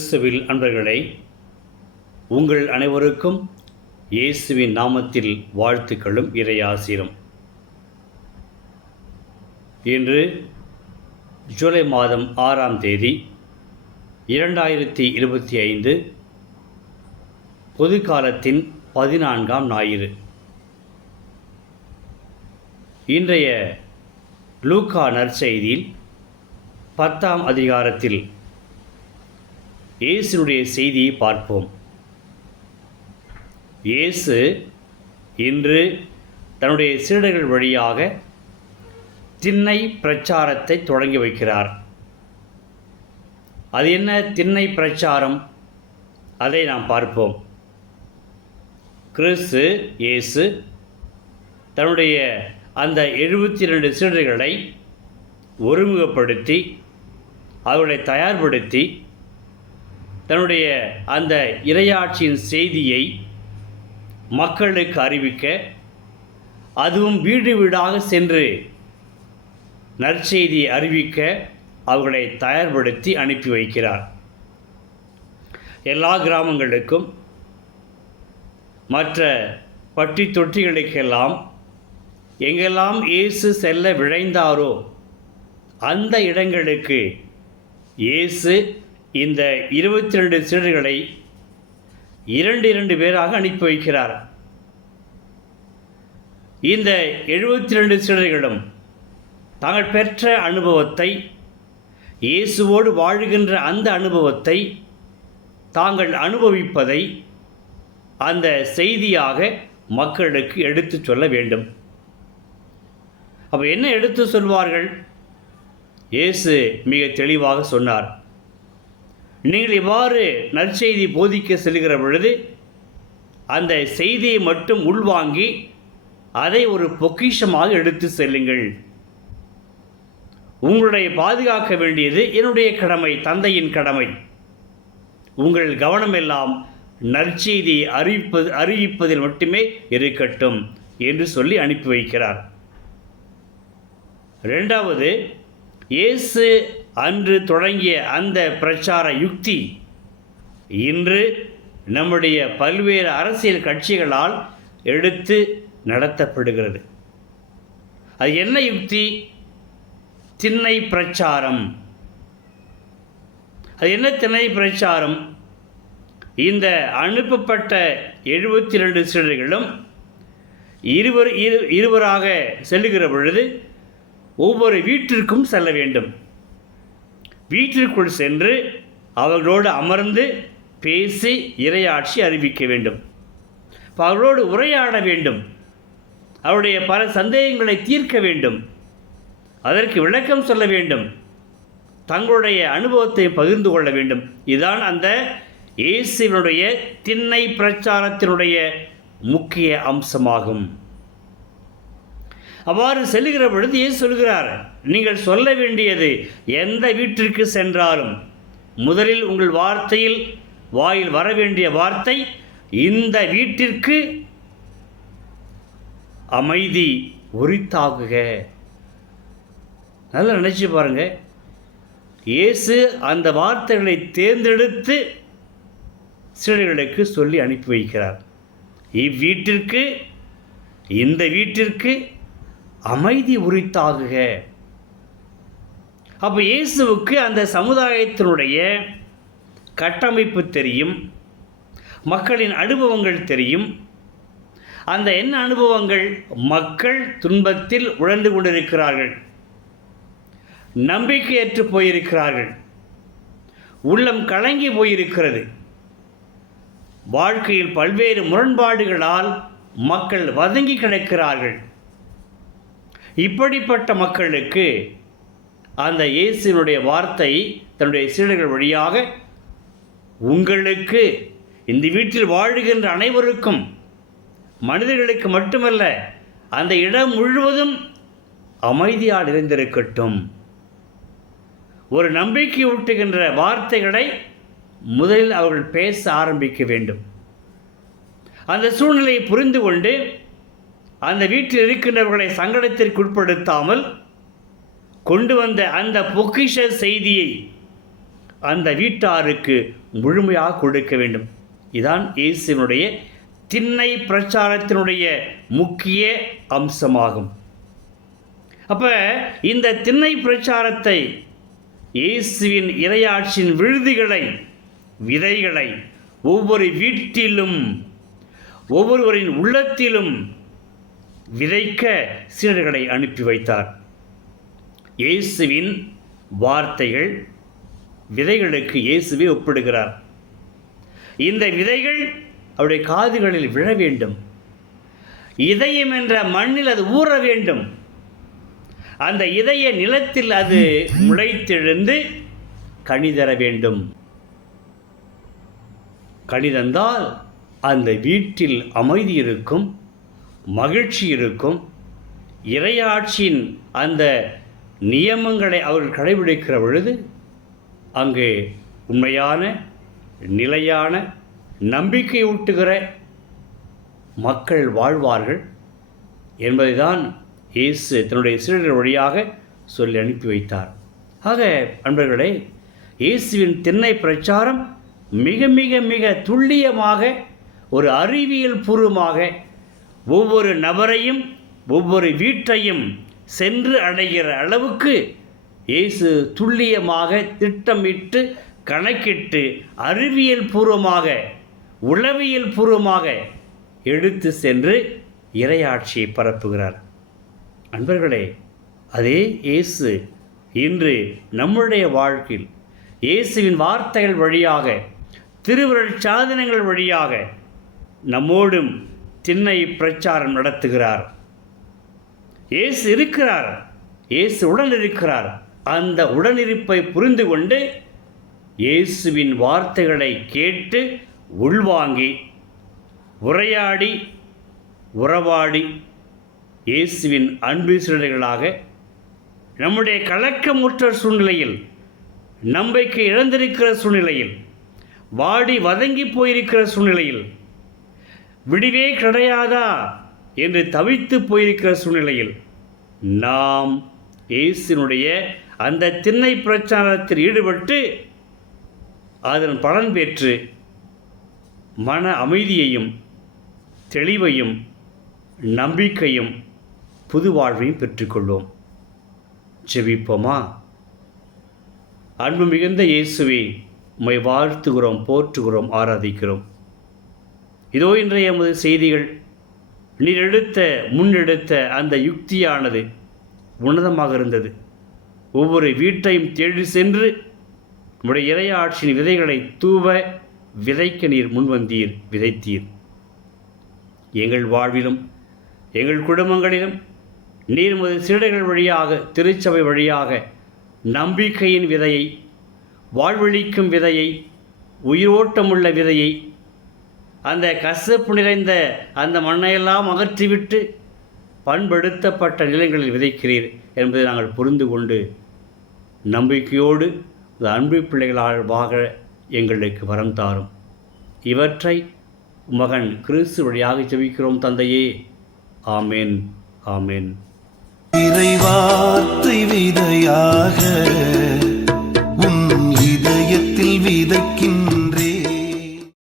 கிறிஸ்துவில் அன்பர்களே, உங்கள் அனைவருக்கும் இயேசுவின் நாமத்தில் வாழ்த்துக்களும் இறையாசீரும். இன்று ஜூலை மாதம் 6ஆம் தேதி 2025 பொதுக்காலத்தின் 14ஆம் ஞாயிறு. இன்றைய லூக்கா நற்செய்தியில் 10ஆம் அதிகாரத்தில் இயேசுனுடைய செய்தியை பார்ப்போம். இயேசு இன்று தன்னுடைய சீடர்கள் வழியாக திண்ணை பிரச்சாரத்தை தொடங்கி வைக்கிறார். அது என்ன திண்ணை பிரச்சாரம்? அதை நாம் பார்ப்போம். கிறிஸ்து இயேசு தன்னுடைய அந்த 72 சீடர்களை ஒருமுகப்படுத்தி அவர்களை தயார்படுத்தி தன்னுடைய அந்த இறையாட்சியின் செய்தியை மக்களுக்கு அறிவிக்க, அதுவும் வீடு வீடாக சென்று நற்செய்தியை அறிவிக்க அவர்களை தயார்படுத்தி அனுப்பி வைக்கிறார். எல்லா கிராமங்களுக்கும் மற்ற பட்டி தொட்டிகளுக்கெல்லாம் எங்கெல்லாம் இயேசு செல்ல விழைந்தாரோ அந்த இடங்களுக்கு இயேசு இந்த 22 சீடர்களை 2 பேராக அனுப்பி வைக்கிறார். இந்த 72 சீடர்களும் தாங்கள் பெற்ற அனுபவத்தை, இயேசுவோடு வாழுகின்ற அந்த அனுபவத்தை, தாங்கள் அனுபவிப்பதை அந்த செய்தியாக மக்களுக்கு எடுத்து சொல்ல வேண்டும். அப்போ என்ன எடுத்து சொல்வார்கள்? இயேசு மிக தெளிவாக சொன்னார். நீங்கள் இவ்வாறு நற்செய்தி போதிக்க செல்கிற பொழுது அந்த செய்தியை மட்டும் உள்வாங்கி அதை ஒரு பொக்கிஷமாக எடுத்து செல்லுங்கள். உங்களுடைய பாதுகாக்க வேண்டியது என்னுடைய கடமை, தந்தையின் கடமை. உங்கள் கவனமெல்லாம் நற்செய்தியை அறிவிப்பதில் மட்டுமே இருக்கட்டும் என்று சொல்லி அனுப்பி வைக்கிறார். இரண்டாவது, இயேசு அன்று தொடங்கிய அந்த பிரச்சார யுக்தி இன்று நம்முடைய பல்வேறு அரசியல் கட்சிகளால் எடுத்து நடத்தப்படுகிறது. அது என்ன யுக்தி? திண்ணை பிரச்சாரம். அது என்ன திண்ணை பிரச்சாரம்? இந்த அனுப்பப்பட்ட 72 சீடர்களும் இருவராக செல்லுகிற பொழுது ஒவ்வொரு வீட்டிற்கும் செல்ல வேண்டும். வீட்டிற்குள் சென்று அவர்களோடு அமர்ந்து பேசி இறையாட்சி அறிவிக்க வேண்டும். அவர்களோடு உரையாட வேண்டும். அவருடைய பல சந்தேகங்களை தீர்க்க வேண்டும். அதற்கு விளக்கம் சொல்ல வேண்டும். தங்களுடைய அனுபவத்தை பகிர்ந்து கொள்ள வேண்டும். இதுதான் அந்த இயேசுவினுடைய திண்ணை பிரச்சாரத்தினுடைய முக்கிய அம்சமாகும். அவ்வாறு செல்லுகிற பொழுது இயேசு சொல்கிறார், நீங்கள் சொல்ல வேண்டியது, எந்த வீட்டிற்கு சென்றாலும் முதலில் உங்கள் வாயில் வர வேண்டிய வார்த்தை, இந்த வீட்டிற்கு அமைதி உரித்தாகுக. நல்லா நினைச்சு பாருங்க. இயேசு அந்த வார்த்தைகளை தேர்ந்தெடுத்து சீடர்களுக்கு சொல்லி அனுப்பி வைக்கிறார். இவ்வீட்டிற்கு, இந்த வீட்டிற்கு அமைதி உரித்தாகுக. அப்போ இயேசுவுக்கு அந்த சமுதாயத்தினுடைய கட்டமைப்பு தெரியும், மக்களின் அனுபவங்கள் தெரியும். அந்த என்ன அனுபவங்கள்? மக்கள் துன்பத்தில் உழந்து கொண்டிருக்கிறார்கள், நம்பிக்கையற்று போயிருக்கிறார்கள், உள்ளம் கலங்கி போயிருக்கிறது, வாழ்க்கையில் பல்வேறு முரண்பாடுகளால் மக்கள் வதங்கி கிடக்கிறார்கள். இப்படிப்பட்ட மக்களுக்கு அந்த இயேசுவினுடைய வார்த்தை தன்னுடைய சீடர்கள் வழியாக, உங்களுக்கு, இந்த வீட்டில் வாழுகின்ற அனைவருக்கும், மனிதர்களுக்கு மட்டுமல்ல, அந்த இடம் முழுவதும் அமைதியால் நிறைந்திருக்கட்டும். ஒரு நம்பிக்கை ஊட்டுகின்ற வார்த்தைகளை முதலில் அவர்கள் பேச ஆரம்பிக்க வேண்டும். அந்த சூழ்நிலையை புரிந்து கொண்டு அந்த வீட்டில் இருக்கின்றவர்களை சங்கடத்திற்கு உட்படுத்தாமல் கொண்டு வந்த அந்த பொக்கிஷ செய்தியை அந்த வீட்டாருக்கு முழுமையாக கொடுக்க வேண்டும். இதான் இயேசுவினுடைய திண்ணை பிரச்சாரத்தினுடைய முக்கிய அம்சமாகும். அப்போ இந்த திண்ணை பிரச்சாரத்தை, இயேசுவின் இறையாட்சியின் விழுதுகளை, விதைகளை ஒவ்வொரு வீட்டிலும் ஒவ்வொருவரின் உள்ளத்திலும் விதைக்க சீடர்களை அனுப்பி வைத்தார். இயேசுவின் வார்த்தைகள் விதைகளுக்கு இயேசுவே ஒப்பிடுகிறார். இந்த விதைகள் அவருடைய காதுகளில் விழ வேண்டும். இதயம் என்ற மண்ணில் அது ஊற வேண்டும். அந்த இதய நிலத்தில் அது முளைத்தெழுந்து கனி தர வேண்டும். கனி தந்தால் அந்த வீட்டில் அமைதி இருக்கும், மகிழ்ச்சி இருக்கும். இறையாட்சியின் அந்த நியமங்களை அவர்கள் கடைபிடிக்கிற பொழுது அங்கே உண்மையான, நிலையான, நம்பிக்கை ஊட்டுகிற மக்கள் வாழ்வார்கள் என்பதை தான் இயேசு தன்னுடைய சீடர்கள் வழியாக சொல்லி அனுப்பி வைத்தார். ஆக அன்பர்களே, இயேசுவின் திண்ணை பிரச்சாரம் மிக மிக மிக துல்லியமாக, ஒரு அறிவியல் பூர்வமாக ஒவ்வொரு நபரையும் ஒவ்வொரு வீட்டையும் சென்று அடைகிற அளவுக்கு இயேசு துல்லியமாக திட்டமிட்டு கணக்கிட்டு அறிவியல் பூர்வமாக, உளவியல் பூர்வமாக எடுத்து சென்று இறையாட்சியை பரப்புகிறார். அன்பர்களே, அதே இயேசு இன்று நம்முடைய வாழ்க்கையில் இயேசுவின் வார்த்தைகள் வழியாக, திருவருள் சாதனங்கள் வழியாக நம்மோடும் திண்ணை பிரச்சாரம் நடத்துகிறார். இயேசு இருக்கிறார், இயேசு உடன் இருக்கிறார். அந்த உடனிருப்பை புரிந்து கொண்டு இயேசுவின் வார்த்தைகளை கேட்டு உள்வாங்கி உரையாடி உறவாடி இயேசுவின் அன்பு சீடர்களாக நம்முடைய கலக்கமுற்ற சூழ்நிலையில், நம்பிக்கை இழந்திருக்கிற சூழ்நிலையில், வாடி வதங்கி போயிருக்கிற சூழ்நிலையில், விடிவே கிடையாதா என்று தவித்து போயிருக்கிற சூழ்நிலையில் நாம் இயேசுனுடைய அந்த திண்ணை பிரச்சாரத்தில் ஈடுபட்டு அதன் பலன் பெற்று மன அமைதியையும் தெளிவையும் நம்பிக்கையும் புது வாழ்வையும் பெற்றுக்கொள்வோம். ஜெபிப்போமா? அன்பு மிகுந்த இயேசுவே, உம்மை வாழ்த்துகிறோம், போற்றுகிறோம், ஆராதிக்கிறோம். இதோ இன்றைய எமது செய்திகள் நீர் முன்னெடுத்த அந்த யுக்தியானது உன்னதமாக இருந்தது. ஒவ்வொரு வீட்டையும் தேடி சென்று உம்முடைய இறையாட்சியின் விதைகளை தூவ விதைக்க நீர் முன்வந்தீர், விதைத்தீர். எங்கள் வாழ்விலும் எங்கள் குடும்பங்களிலும் நீர் உமது சீடர்கள் வழியாக, திருச்சபை வழியாக நம்பிக்கையின் விதையை, வாழ்வழிக்கும் விதையை, உயிரோட்டமுள்ள விதையை, அந்த கசப்பு நிறைந்த அந்த மண்ணையெல்லாம் அகற்றிவிட்டு பண்படுத்தப்பட்ட நிலங்களில் விதைக்கிறீர் என்பதை நாங்கள் புரிந்து கொண்டு நம்பிக்கையோடு அன்பு பிள்ளைகளாக வாழ எங்களுக்கு வரம் தாரும். இவற்றை மகன் கிறிஸ்து வழியாக ஜெபிக்கிறோம் தந்தையே. ஆமேன், ஆமேன். இறைவார்த்தை விதையாக